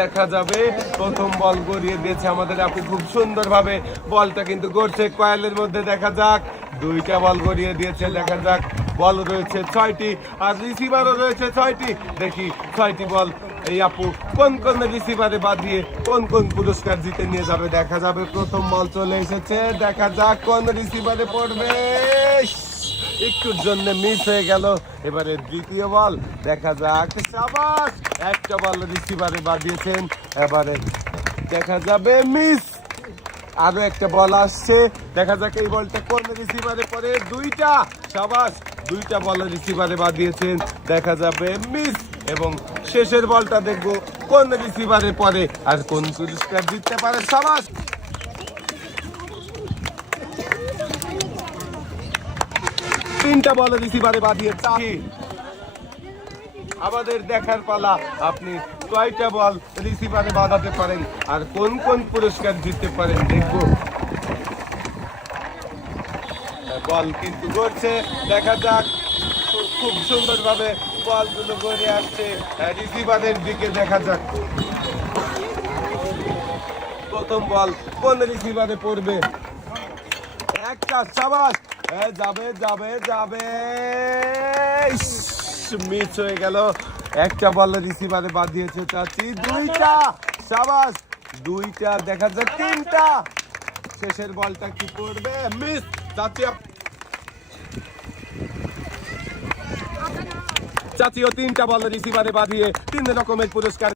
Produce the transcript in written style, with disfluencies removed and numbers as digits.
দেখা যাবে। প্রথম বল গড়িয়ে দিয়েছে আমাদের আপু খুব সুন্দরভাবে, বলটা কিন্তু গড়ছে কয়েলের মধ্যে। দেখা যাক, দুইটা বল গড়িয়ে দিয়েছে। দেখা যাক, বল রয়েছে 6টি আর রিসিভারও রয়েছে 6টি। দেখি 6টি বল এই আপু কোন কোন রিসিভারে বাঁধিয়ে কোন কোন পুরস্কার জিতে নিয়ে যাবে। দেখা যাবে, প্রথম বল চলে এসেছে। দেখা যাক কোন রিসিভারে পড়বে। একটুর জন্য মিস হয়ে গেল। এবারে দ্বিতীয় বল, দেখা যাক। শাবাশ, একটা বল রিসিভারে বাঁধিয়েছেন। এবারে দেখা যাবে মিস। আরো একটা বল আসছে। দেখা যাক এই বলটা কোন রিসিভারে পড়ে। দুইটা, শাবাশ, দুইটা বল রিসিভারে বাঁধিয়েছেন। দেখা যাবে মিস। এবং শেষের বলটা দেখবো কোন রিসিভারে পড়ে আর কোন পুরস্কার জিততে পারে। শাবাশ, তিনটা বল রিসিভারে বাঁধিয়েছে। আমাদের দেখার পালা, আপনি কয়টা বল রিসিভারে বাঁধাতে পারেন আর কোন কোন পুরস্কার জিততে পারেন দেখবো। বল কিন্তু গড়ছে। দেখা যাক, খুব সুন্দরভাবে বলগুলো গড়ে আসছে রিসিভারের দিকে। দেখা যাক প্রথম বল কোন রিসিভারে পড়বে। একটা, শাবাশ, যাবে যাবে যাবে। মিস হয়ে গেল। একটা বল রিসিভারে বাঁধিয়েছে চাচি। দুইটা, শাবাশ, দুইটা। দেখা যাক তিনটা। শেষের বলটা কি পড়বে? মিস। চাচিও তিনটা বল রিসিভারে বাঁধিয়ে 3 রকমের পুরস্কার